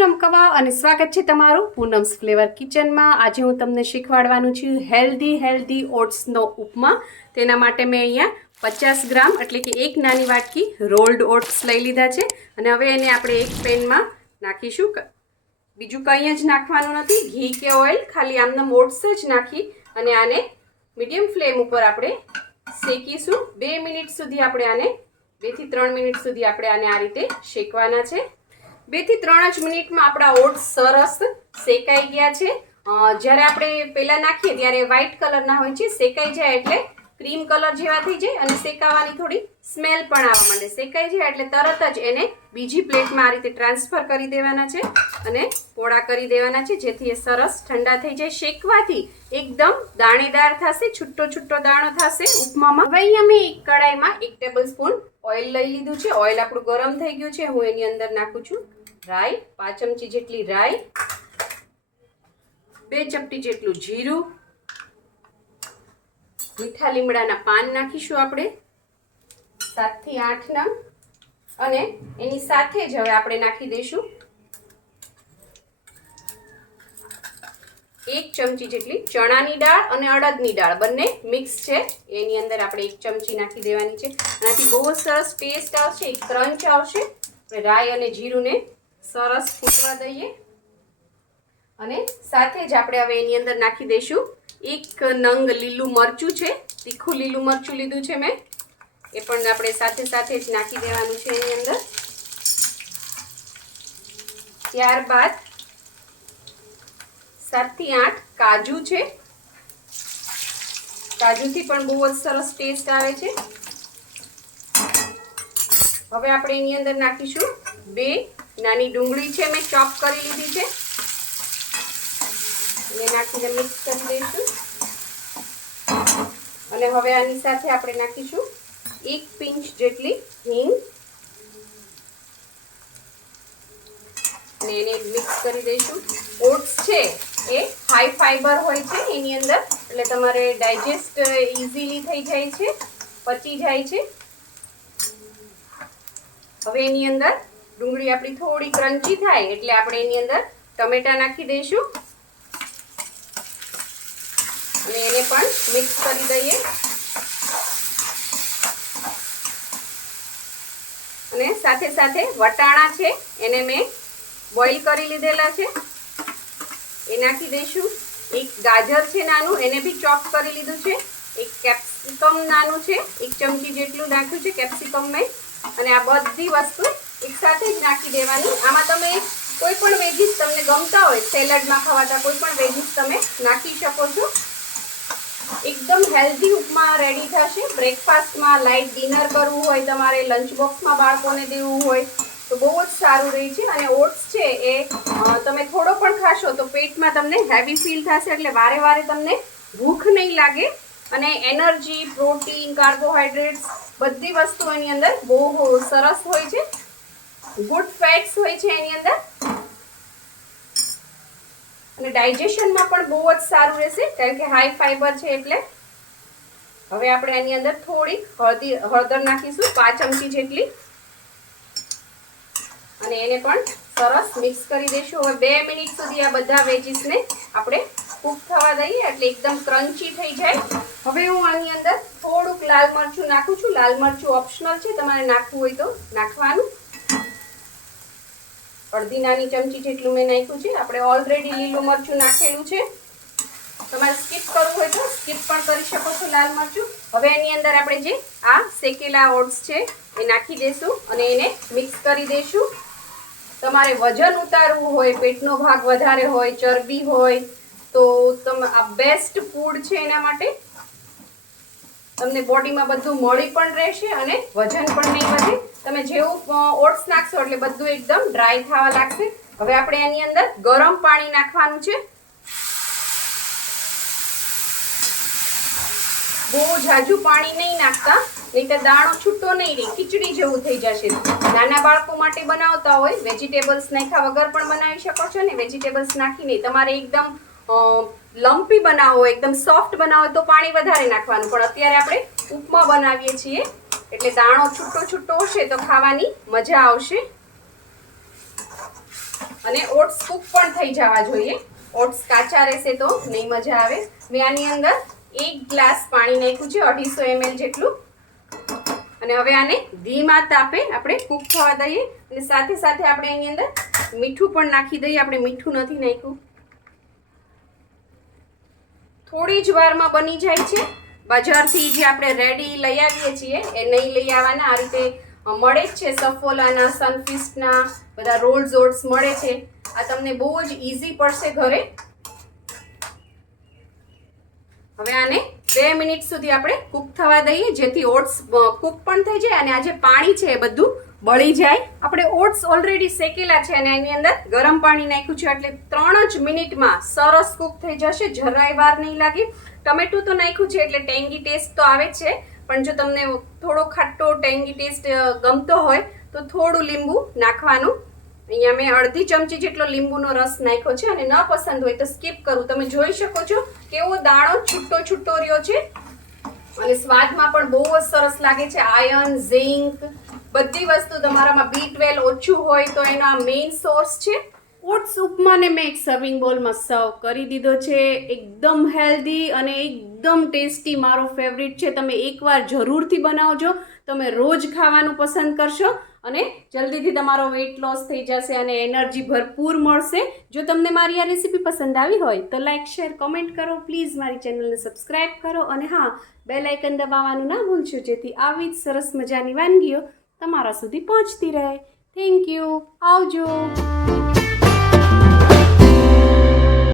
રમકવા અને સ્વાગત છે તમારું પૂનમ્સ ફ્લેવર કિચનમાં। આજે હું તમને શીખવાડવાનું છું હેલ્ધી ઓટ્સનો ઉપમા। તેના માટે મેં અહીંયા 50 ગ્રામ એટલે કે એક નાની વાટકી રોલ્ડ ઓટ્સ લઈ લીધા છે અને હવે એને આપણે એક પેનમાં નાખીશું। બીજું કંઈ જ નાખવાનું નથી, ઘી કે ઓઇલ, ખાલી આમનામ ઓટ્સ જ નાખી અને આને મીડિયમ ફ્લેમ ઉપર આપણે શેકીશું। 2 મિનિટ સુધી આપણે આને 2 થી 3 મિનિટ સુધી આપણે આને આ રીતે શેકવાના છે। 2 થી 3 જ મિનિટમાં આપણા ઓટ્સ સરસ શેકાઈ ગયા છે। જ્યારે આપણે પહેલાં નાખીએ ત્યારે વ્હાઇટ કલરના હોય છે, શેકાઈ જાય એટલે ક્રીમ કલર જેવા થઈ જાય અને શેકાવાની થોડી સ્મેલ પણ આવવા માંડે। શેકાઈ જાય એટલે તરત જ એને બીજી પ્લેટમાં આ રીતે ટ્રાન્સફર કરી દેવાના છે અને પોળા કરી દેવાના છે, જેથી એ સરસ ઠંડા થઈ જાય। શેકવાથી એકદમ દાણેદાર થશે, છૂટો દાણો થશે ઉપમામાં। હવે અહીંયા મેં એક કડાઈમાં 1 ટેબલ સ્પૂન ઓઇલ લઈ લીધું છે। ઓઇલ આપણું ગરમ થઈ ગયું છે। હું એની અંદર નાખું છું રાઈ, 5 ચમચી જેટલી રાઈ, 2 ચપટી જેટલું જીરું, મીઠા લીમડાના પાન નાખીશું આપણે 7 થી 8 નંગ, અને એની સાથે જ હવે આપણે નાખી દઈશું 1 ચમચી જેટલી ચણાની દાળ અને અડદની દાળ બંને મિક્સ છે, એની અંદર આપણે 1 ચમચી નાખી દેવાની છે। આનાથી બહુ સરસ ટેસ્ટ આવશે, એક ક્રંચ આવશે। આપણે રાઈ અને જીરુંને સરસ ફૂટવા દઈએ અને સાથે જ આપણે હવે એની અંદર નાખી દઈશું 1 નંગ લીલું મરચું છે, તીખું લીલું મરચું લીધું છે મેં, એ પણ આપણે સાથે જ નાખી દેવાનું છે એની અંદર। ત્યારબાદ 7 થી 8 કાજુ છે, કાજુથી પણ બહુ જ સરસ ટેસ્ટ આવે છે। હવે આપણે એની અંદર નાખીશું 2 નાની ડુંગળી છે, મેં ચોપ કરી લીધી છે, એને નાખીને મિક્સ કરી દઈશું। અને હવે આની સાથે આપણે નાખીશું 1 પિંચ જેટલી હિંગ અને એને મિક્સ કરી દઈશું। ઓટ્સ છે એ હાઈ ફાઈબર હોય છે એની અંદર, એટલે તમારે ડાયજેસ્ટ ઇઝીલી થઈ જાય છે, પચી જાય છે। હવે એની અંદર ડુંગળી આપણી થોડી ક્રન્ચી થાય એટલે આપણે એની અંદર ટમેટા નાખી દઈશું અને એને પણ મિક્સ કરી દઈએ। અને સાથે વટાણા છે એને મેં બોઇલ કરી લીધેલા છે, એ નાખી દઈશું। 1 ગાજર છે નાનું, એને બી ચોપ કરી લીધું છે। 1 કેપ્સિકમ નાનું છે, 1 ચમચી જેટલું નાખ્યું છે કેપ્સિકમ મેં, અને આ બધી વસ્તુ એક સાથે જ નાખી દેવાની। આમાં તમે કોઈ પણ વેજીસ તમને ગમતા હોય, સેલડમાં ખવાતા કોઈ પણ વેજીસ તમે નાખી શકો છો। એકદમ હેલ્ધી ઉપમા રેડી થશે। બ્રેકફાસ્ટમાં, લાઇટ ડિનર કરવું હોય તમારે, લંચ બોક્સમાં બાળકોને દેવું હોય તો બહુ જ સારું રહે છે। અને ઓટ્સ છે એ તમે થોડો પણ ખાશો તો પેટમાં તમને હેવી ફીલ થશે, એટલે વારે તમને ભૂખ નહીં લાગે અને એનર્જી, પ્રોટીન, કાર્બોહાઈડ્રેટ્સ બધી વસ્તુ એની અંદર બહુ સરસ હોય છે, ગુડ ફેટ્સ હોય છે એની અંદર, અને ડાયજેશનમાં પણ બહુ જ સારું રહેશે કારણ કે હાઈ ફાઈબર છે એટલે। હવે આપણે આની અંદર થોડી હળદર નાખીશું 5 ચમચી જેટલી, અને એને પણ સરસ મિક્સ કરી દઈશું। હવે 2 મિનિટ સુધી આ બધા વેજીસને આપણે કૂક થવા દઈએ એટલે એકદમ ક્રન્ચી થઈ જાય। હવે હું આની અંદર થોડુંક લાલ મરચું નાખું છું। લાલ મરચું ઓપ્શનલ છે, તમારે નાખવું હોય તો નાખવાનું। અડધી નાની ચમચી જેટલું મેં નાખ્યું છે। આપણે ઓલરેડી લીલું મરચું નાખેલું છે, તમારે સ્કીપ કરવું હોય તો સ્કીપ પણ કરી શકો છો લાલ મરચું। હવે એની અંદર આપણે જે આ શેકેલા ઓટ્સ છે એ નાખી દઈશું અને એને મિક્સ કરી દઈશું। તમારે વજન ઉતારવું હોય, પેટનો ભાગ વધારે હોય, ચરબી હોય તો આ બેસ્ટ ફૂડ છે એના માટે। તમને બોડીમાં બધું મળી પણ રહેશે અને વજન પણ નહીં વધે। તમે જેવું ઓટ્સ નાખશો એટલે બધું એકદમ ડ્રાય થવા લાગશે। હવે આપણે એની અંદર ગરમ પાણી નાખવાનું છે, બહુ ઝાઝું પાણી નહીં નાખતા, નહીં તો દાણો છૂટો નહીં રહે, ખીચડી જેવું થઈ જશે। નાના બાળકો માટે બનાવતા હોય, વેજીટેબલ્સ નાખ્યા વગર પણ બનાવી શકો છો ને, વેજીટેબલ્સ નાખીને તમારે એકદમ લમ્પી બનાવો, એકદમ સોફ્ટ બનાવો તો પાણી વધારે નાખવાનું, પણ અત્યારે આપણે ઉપમા બનાવીએ છીએ એટલે દાણો છૂટો હશે તો ખાવાની મજા આવશે। અને ઓટ્સ કૂક પણ થઈ જવા જોઈએ. ઓટ્સ કાચા રહેશે તો નહીં મજા આવે. મેં આની અંદર 1 ગ્લાસ પાણી નાખ્યું છે, 250 ml જેટલું. અને હવે આને ધીમા તાપે આપણે કૂક થવા દઈએ. અને સાથે સાથે આપણે એની અંદર મીઠું પણ નાખી દઈએ. આપણે મીઠું નથી નાખ્યું. થોડી જ વારમાં બની જાય છે. બજારથી જે આપણે રેડી લઈ આવીએ છીએ એ નહીં લઈ આવવાના. આ રીતે મળે જ છે. સફોલાના, સનફીસ્ટના બધા રોલ્સ ઓટ્સ મળે છે. આ તમને બહુ જ ઇઝી પડશે ઘરે. હવે આને 2 મિનિટ સુધી આપણે કૂક થવા દઈએ, જેથી ઓટ્સ કૂક પણ થઈ જાય અને આ જે પાણી છે એ બધું બળી જાય. આપણે ઓટ્સ ઓલરેડી શેકેલા છે અને એની અંદર ગરમ પાણી નાખ્યું છે, એટલે 3 જ મિનિટમાં સરસ કૂક થઈ જશે. જરાય વાર નહીં લાગે. ટમેટું તો નાખ્યું છે એટલે ટેંગી ટેસ્ટ તો આવે જ છે, પણ જો તમને થોડો ખાટો ટેંગી ટેસ્ટ ગમતો હોય તો થોડું લીંબુ નાખવાનું. અહીંયા મેં અડધી ચમચી જેટલો લીંબુનો રસ નાખ્યો છે અને ન પસંદ હોય તો સ્કીપ કરું. તમે જોઈ શકો છો કેવો દાણો છૂટો છૂટો રહ્યો છે અને સ્વાદમાં પણ બહુ જ સરસ લાગે છે. આયર્ન, ઝિંક બધી વસ્તુ તમારામાં B12 ઓછું હોય તો એનો આ મેઇન સોર્સ છે. ઓટ્સ ઉપમાને મેં એક સર્વિંગ બોલમાં સર્વ કરી દીધો છે. એકદમ હેલ્ધી અને એકદમ ટેસ્ટી, મારો ફેવરિટ છે. તમે એકવાર જરૂરથી બનાવજો. તમે રોજ ખાવાનું પસંદ કરશો અને જલ્દીથી તમારો વેઇટ લોસ થઈ જશે અને એનર્જી ભરપૂર મળશે. જો તમને મારી આ રેસીપી પસંદ આવી હોય તો લાઇક, શેર, કોમેન્ટ કરો. પ્લીઝ મારી ચેનલને સબસ્ક્રાઇબ કરો અને હા, બેલ આઇકન દબાવવાનું ના ભૂલશો, જેથી આવી જ સરસ મજાની વાનગીઓ તમારા સુધી પહોંચતી રહે. Thank you. આવજો.